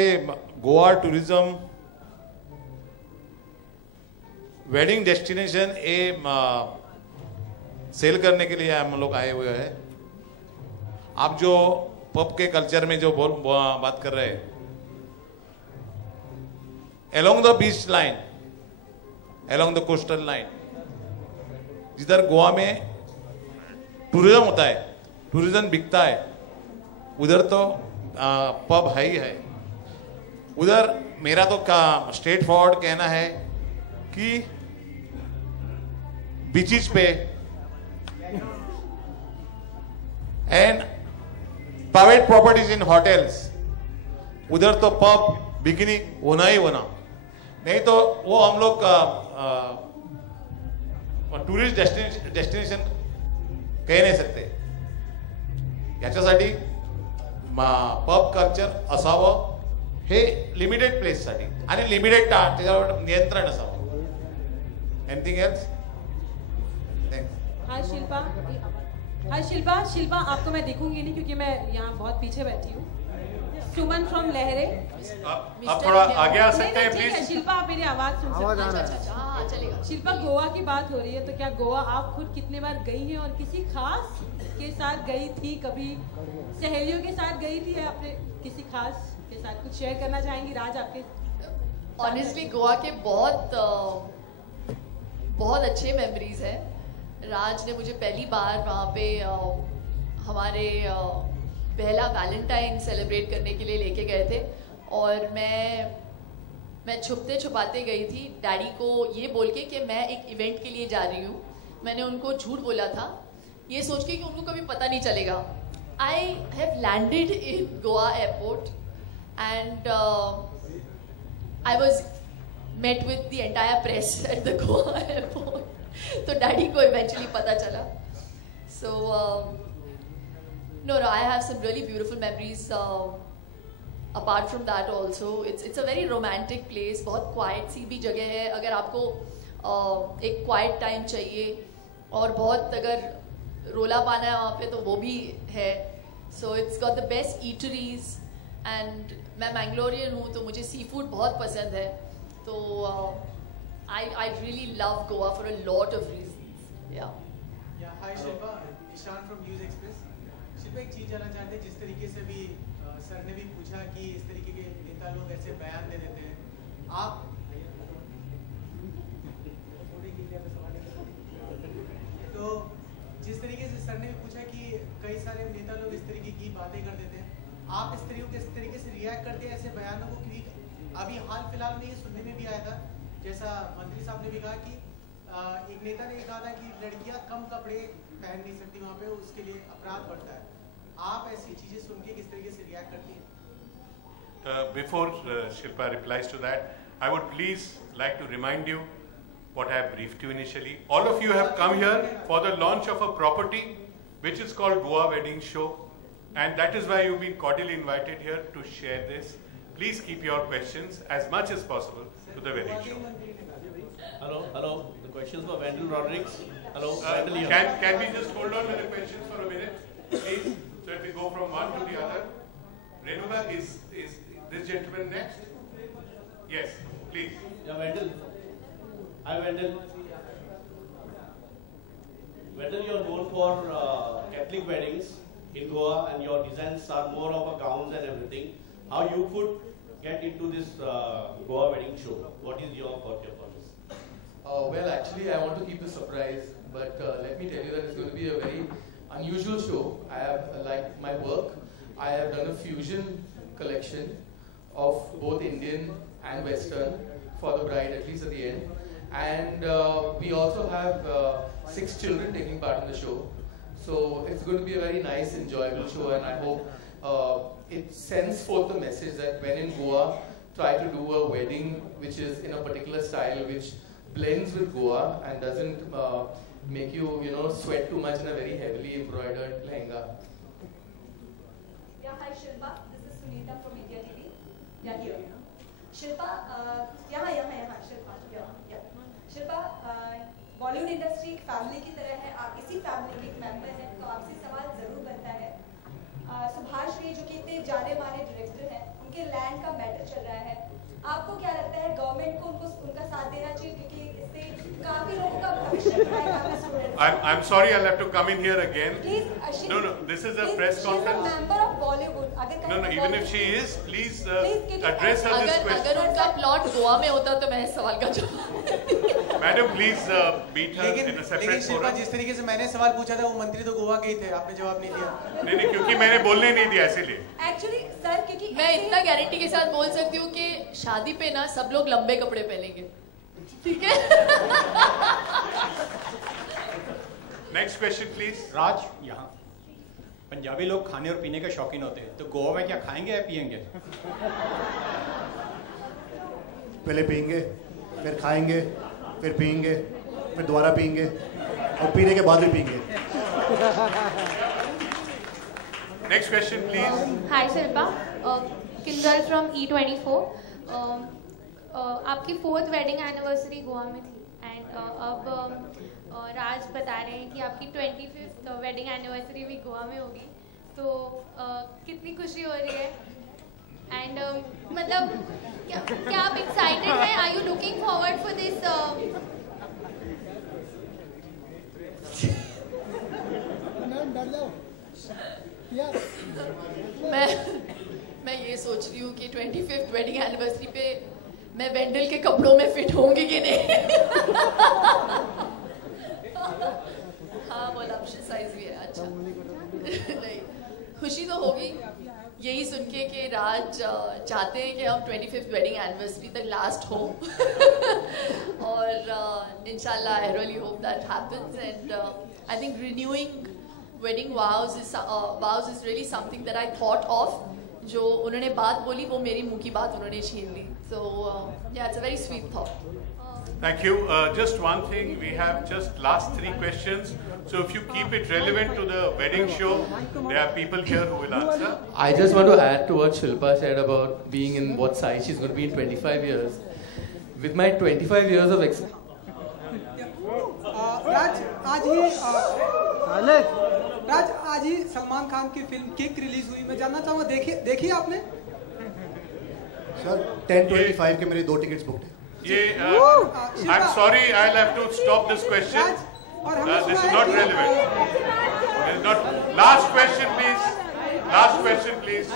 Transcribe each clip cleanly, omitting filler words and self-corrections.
Goa tourism wedding destination sell करने के लिए हम लोग आए हुए हैं। आप जो पब के कल्चर में जो बात कर रहे हैं, along the beach line, along the coastal line, जिधर गोवा में टूरिज्म होता है, टूरिज्म बिकता है, उधर तो पब है ही है। उधर मेरा तो स्ट्रेट फॉरवर्ड कहना है कि बीचेस पे and private properties in hotels, उधर तो पब बिगिनिंग होना ही होना, नहीं तो वो हम लोग टुरिस्ट डेस्टिनेशन कह नाही सकते। याच्यासाठी पब कल्चर असावं हे लिमिटेड प्लेस साठी आणि लिमिटेड त्याच्यावर नियंत्रण असावं। Anything else? Hi Shilpa, Shilpa आपको मैं देखूंगी नहीं क्योंकि मैं यहाँ बहुत पीछे बैठी हूँ। सुमन फ्रॉम लहरे, आप थोड़ा आगे आ सकते हैं प्लीज? शिल्पा आप मेरी आवाज सुन सकते हैं? चलेगा। शिल्पा, गोवा की बात हो रही है तो क्या गोवा आप खुद कितने बार गई हैं और किसी खास के साथ गई थी? कभी सहेलियों के साथ गई थी या अपने किसी खास के साथ? कुछ शेयर करना चाहेंगी राज आपके? ऑनेस्टली गोवा के बहुत अच्छे मेमोरीज हैं। राज ने मुझे पहली बार वहाँ पे हमारे पहला वैलेंटाइन सेलिब्रेट करने के लिए लेके गए थे और मैं छुपते छुपाते गई थी डैडी को ये बोल के कि मैं एक इवेंट के लिए जा रही हूँ। मैंने उनको झूठ बोला था ये सोच के कि उनको कभी पता नहीं चलेगा। I have landed in Goa airport and I was met with the entire press at the Goa airport. तो डैडी को eventually पता चला. So no, I have some really beautiful memories. Apart from that also, it's a very romantic place. बहुत quiet सी भी जगह है. अगर आपको एक quiet time चाहिए और बहुत अगर रोला पाना है वहाँ पे तो वो भी है. So it's got the best eateries and मैं मैंगलोरियन हूँ तो मुझे सी फूड बहुत पसंद है. तो I really love Goa for a lot of reasons. Yeah. Yeah. Hi Shilpa, Ishan from News Express. Shilpa, एक चीज जानना चाहते हैं, जिस तरीके से भी सर ने भी पूछा कि इस तरीके के नेता लोग ऐसे बयान दे देते हैं, आप तो जिस तरीके से सर ने भी पूछा कि कई सारे नेता लोग इस तरीके की बातें कर देते हैं, आप इस तरीके से रिएक्ट करते हैं ऐसे बयानों को? क्योंकि अभी हाल फिलहाल में ये सुनने में भी आया था, जैसा मंत्री साहब ने भी कहा कि एक नेता ने कहा था कि लड़कियां कम कपड़े पहन नहीं सकती वहां पे, उसके लिए अपराध बढ़ता है. आप ऐसी चीजें सुन के किस तरीके से रिएक्ट करती हैं? Before Shilpa replies to that, I would please like to remind you what I have briefed you initially. All of you have come here for the launch of a property which is called Goa Wedding Show, and that is why you've been cordially invited here to share this. Please keep your questions as much as possible to the wedding show. Hello. The questions for Wendell Rodrigues. Hello. Can we just hold on to the questions for a minute, please, so that we go from one to the other? Renuka, is this gentleman next? Yes, please. Yeah, Wendell. Hi, Wendell. Wendell, you're known for Catholic weddings in Goa, and your designs are more of a gowns and everything. How you could get into this Goa wedding show? What is your thought on this? Well, actually, I want to keep the surprise, but let me tell you that it's going to be a very unusual show. I have, like my work, I have done a fusion collection of both Indian and Western for the bride, at least at the end. And we also have 6 children taking part in the show. So it's going to be a very nice, enjoyable show, and I hope it sends forth the message that when in Goa, try to do a wedding which is in a particular style which blends with Goa and doesn't make you, sweat too much in a very heavily embroidered lehenga. Yeah, hi Shilpa. This is Sunita from India TV. Yeah, here. Shilpa, Shilpa. Yeah. Shilpa, Bollywood industry एक family की तरह है. आप इसी family के एक member हैं, तो आपसे सवाल जरूर बनता है. सुभाष रे जो कि इतने जाने माने डायरेक्टर हैं, उनके लैंड का मैटर चल रहा है, आपको क्या लगता है गवर्नमेंट को उनका साथ देना चाहिए, क्योंकि इससे काफी लोगों का भविष्य है, काफी students. I'm sorry, I'll have to come in here again. Please, No, this is a press conference. She's a member of Bollywood. No, even if she is, please address her this question. अगर उनका plot Goa में होता तो मैं इस सवाल का जवाब। Madam, please beat her in a separate लेकिन शिल्पा, forum. जिस तरीके से मैंने सवाल पूछा था, वो मंत्री तो गोवा के ही थे, आपने जवाब नहीं दिया। नहीं, क्योंकि मैंने बोलने नहीं दिया इसीलिए। Actually, सर, क्योंकि मैं इतना गारंटी के साथ बोल सकती हूँ कि शादी पे ना सब लोग लंबे कपड़े पहनेंगे, ठीक है? Next question, please. राज, यहाँ पंजाबी लोग खाने और पीने के शौकीन होते हैं, तो गोवा में क्या खाएंगे या पिएंगे? पहले पिएंगे, फिर खाएंगे, फिर पिएंगे, फिर दोबारा पिएंगे और पीने के बाद भी पिएंगे। Next question, please. Hi Shilpa, Kindle from E24. आपकी 4th वेडिंग एनिवर्सरी गोवा में थी एंड अब राज बता रहे हैं कि आपकी 25th वेडिंग एनिवर्सरी भी गोवा में होगी, तो कितनी खुशी हो रही है एंड मतलब क्या आप एक्साइटेड हैं? Are you looking forward for this? मैं ये सोच रही हूँ कि 25th वेडिंग एनिवर्सरी पे मैं वेंडल के कपड़ों में फिट होंगी कि नहीं। हाँ, वो लक्ष्य साइज भी है। अच्छा नहीं, खुशी तो होगी यही सुन के कि राज चाहते हैं कि हम 25th वेडिंग एनिवर्सरी तक लास्ट हो और इंशाल्लाह I really hope that happens and I think renewing wedding vows is really something that I thought of. जो उन्होंने बात बोली वो मेरी मुंह की बात उन्होंने छीन ली, so yeah, it's a very sweet thought. Thank you. Just one thing, we have just last 3 questions, so if you keep it relevant to the wedding show, there are people here who will answer. I just want to add to what Shilpa said about being in what size she's going to be in 25 years. With my 25 years of राज, आज ही सलमान खान की film kick release हुई, मैं जानना चाहूँगा देखिए आपने? Sir 10:25 के मेरे 2 टिकट्स बुक थे। ये I'm sorry, I'll have to stop this question. This is not relevant. This is not. Last question, please. Last question, please.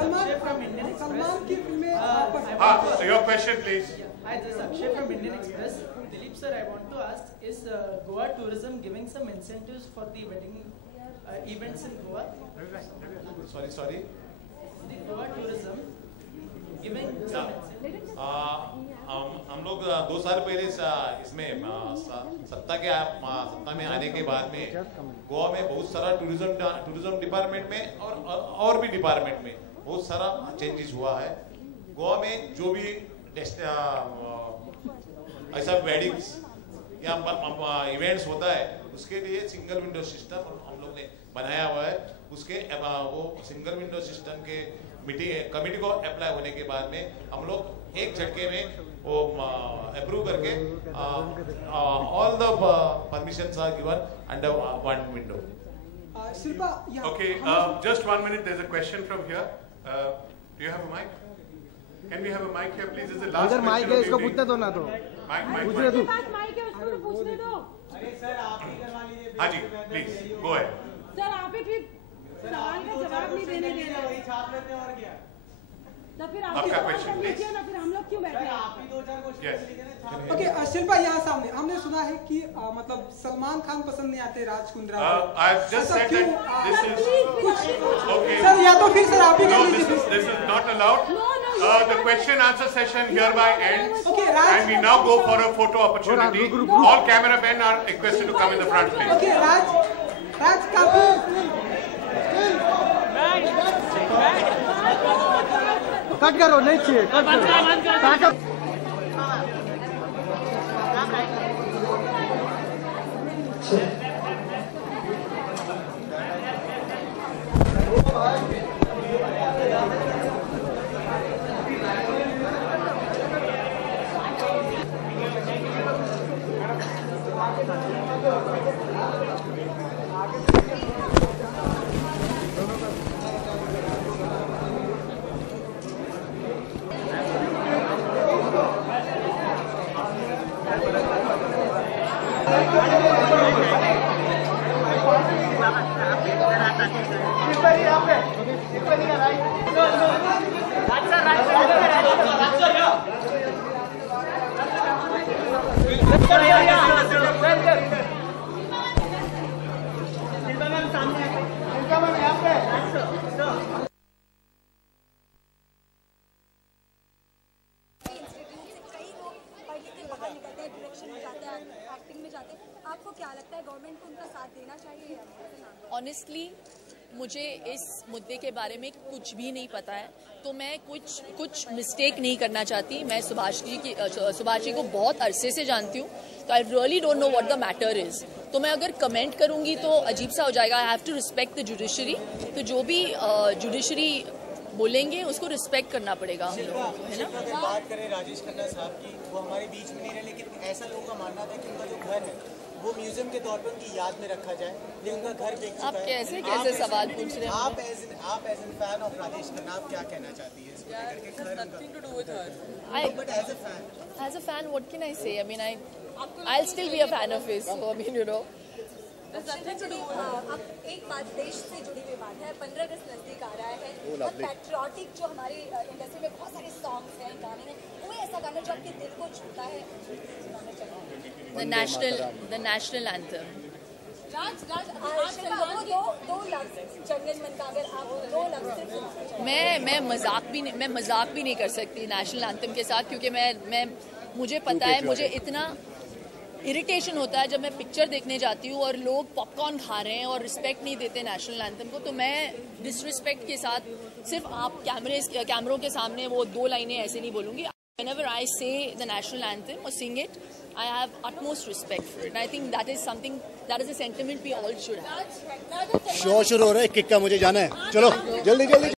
Salman की फिल्में। हाँ, your question, please. Hi, this is Akshay from Indian Express. Dilip sir, I want to ask, is Goa tourism giving some incentives for the wedding events in Goa? Sorry. The Goa tourism giving some incentives? हम लोग 2 साल पहले इसमें सत्ता में आने के बाद में गोवा में बहुत सारा टूरिज्म डिपार्टमेंट में और भी डिपार्टमेंट में बहुत सारा चेंजेस हुआ है। गोवा में जो भी ऐसा वेडिंग्स या इवेंट्स होता है उसके लिए सिंगल विंडो सिस्टम हम लोग ने बनाया हुआ है। उसके वो सिंगल विंडो सिस्टम के कमिटी को अप्लाई होने के बाद में हम लोग एक झटके में वो अप्रूव करके all the permissions are given under one window. Shilpa, Okay, just 1 minute. There's a question from here. Do you have a mic? Can we have a mic here, please? This is the last question. Mic है, इसको पूछने दो ना तो। पूछने दो। Mic है, उसको पूछने दो। अरे सर, आप ही करवा लीजिए। हाँ जी, please go ahead. सर, आप ही फिर सवाल का जवाब नहीं देने दे रहे। वही छाप लेते हैं और क्या? तो फिर आपका क्वेश्चन लीजिए ना, फिर हम लोग क्यों बैठे हैं? आप ही 2-4 क्वेश्चन लीजिए ना, छाप लेते हैं। ओके, शिल्पा यहाँ सामने हमने सुना है कि मतलब सलमान खान पसंद नहीं आते Raj Kundra. I've just said that this is okay. Sir, या तो फिर सर आप ही कर No, लीजिए। this is not allowed. The question answer session hereby ends, Okay, Raj. and we now go for a photo opportunity. All cameramen are requested to come in the front, please. Okay, Raj काफी cut करो, नहीं चाहिए, cut करो। चाहते हैं, आपको क्या लगता है गवर्नमेंट को उनका साथ देना चाहिए या नहीं? ऑनेस्टली मुझे इस मुद्दे के बारे में कुछ भी नहीं पता है, तो मैं कुछ मिस्टेक नहीं करना चाहती। मैं सुभाष जी को बहुत अरसे से जानती हूँ, तो I really don't know what the matter is. तो मैं अगर कमेंट करूंगी तो अजीब सा हो जाएगा। I have to respect the judiciary, तो जो भी जुडिशरी बोलेंगे उसको रिस्पेक्ट करना पड़ेगा हम लोगों को, है ना। अगर बात करें राजेश खन्ना साहब की, वो हमारे बीच में नहीं रहे, लेकिन ऐसा लोगों का मानना था कि उनका जो घर है वो म्यूजियम के तौर पर उनकी याद में रखा जाए, लेकिन उनका घर बेच चुका है। आप कैसे सवाल पूछ रहे हैं? आप as an fan of Rajesh Khanna, आप क्या कहना चाहती है इसको लेकर के? As a fan, what can I say? I mean, I'll still be a fan of his. So I mean, you know. अब एक बात देश से जुड़ी हुई बात है, 15 अगस्त नजदीक आ रहा है और पैट्रियोटिक जो हमारी इंडस्ट्री में बहुत सारे सॉन्ग्स हैं, गाने हैं, कोई ऐसा गाना जो आपके दिल को छूता है? The national anthem. मैं मजाक भी नहीं कर सकती नेशनल एंथम के साथ, क्योंकि मुझे पता है, मुझे इतना इरिटेशन होता है जब मैं पिक्चर देखने जाती हूँ और लोग पॉपकॉर्न खा रहे हैं और रिस्पेक्ट नहीं देते नेशनल एंथम को। तो मैं डिसरिस्पेक्ट के साथ सिर्फ आप कैमरों के सामने वो 2 लाइनें ऐसे नहीं बोलूँगी। Whenever I say the national anthem or sing it, I have utmost respect for it. And I think that is something, that is a sentiment we all should have. Show शुरू हो रहा है, किक का मुझे जाना है, चलो जल्दी जल्दी।